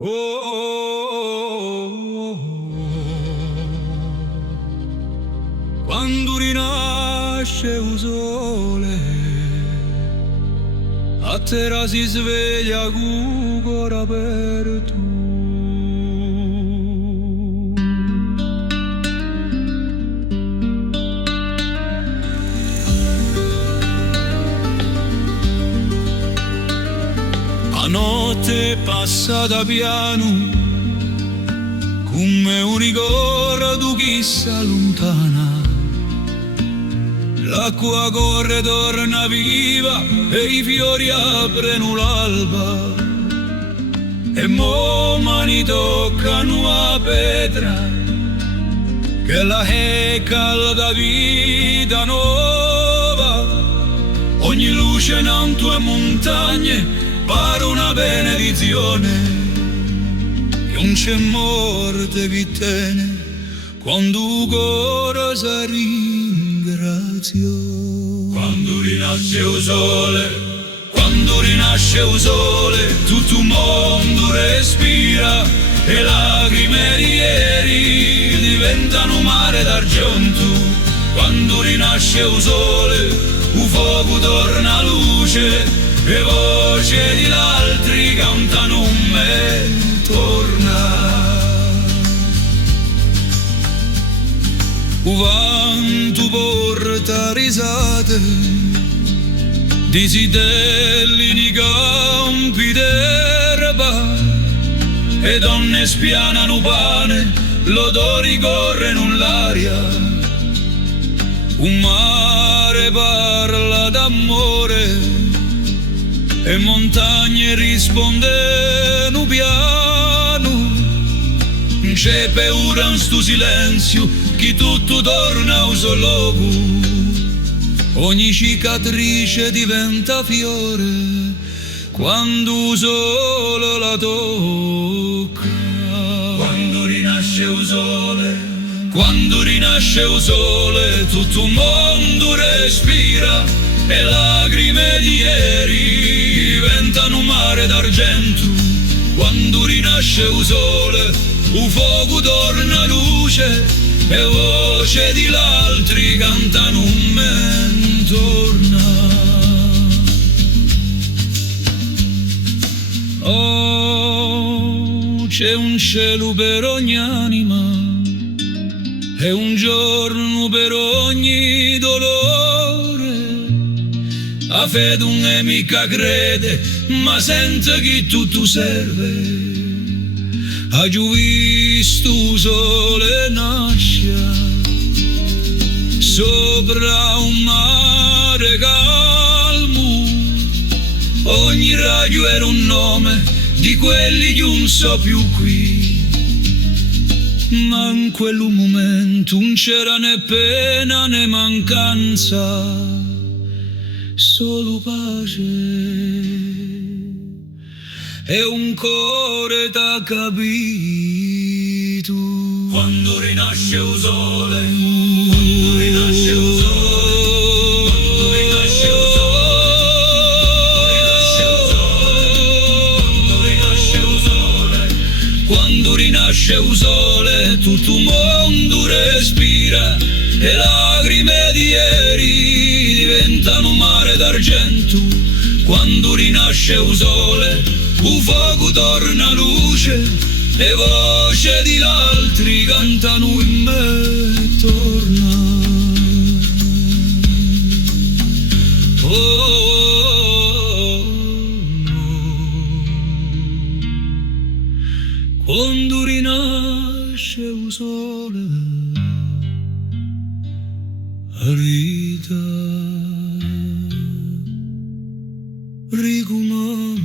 Oh, oh, oh, oh. Quando rinasce il sole, a terra si sveglia con cuore aperto. La notte è passata piano, come un ricordo chi si allontana. L'acqua corre, torna viva e i fiori aprono l'alba. E mo mani toccano la pietra, che la è calda vita nuova. Ogni luce in alto e montagne pare una benedizione, che non c'è morte che tiene quando il cuore si ringrazia. Quando rinasce il sole, quando rinasce il sole, tutto il mondo respira e lacrime di ieri diventano mare d'argento. Quando rinasce il sole, il fuoco torna luce e voci di altri cantano me torna. Il vento porta risate, desideri di campi d'erba, e donne spianano pane, l'odori corrono l'aria. Un mare parla d'amore e montagne rispondono piano. C'è paura in sto silenzio che tutto torna a un solo luogo. Ogni cicatrice diventa fiore quando il sole la tocca. Quando rinasce il sole, quando rinasce il sole, tutto il mondo respira e lacrime di ieri diventano mare d'argento. Quando rinasce il sole, il fuoco torna luce e voce di altri cantano me torna. Oh, c'è un cielo per ogni anima e un giorno per ogni dolore. La fede non è mica crede, ma sente che tutto serve. Ha giù visto il sole nasce sopra un mare calmo. Ogni raggio era un nome di quelli che non so più qui. Ma in quel momento non c'era né pena né mancanza, solo pace e un cuore t'ha capito. Quando rinasce il sole, quando rinasce il sole, quando rinasce il sole, quando rinasce il sole, tutto il mondo respira e lacrime di ieri diventano mare d'argento. Quando rinasce il sole, il fuoco torna luce e voce di altri cantano in me torna. Oh, oh, oh. Quando rinasce il sole, Rita ricomincia.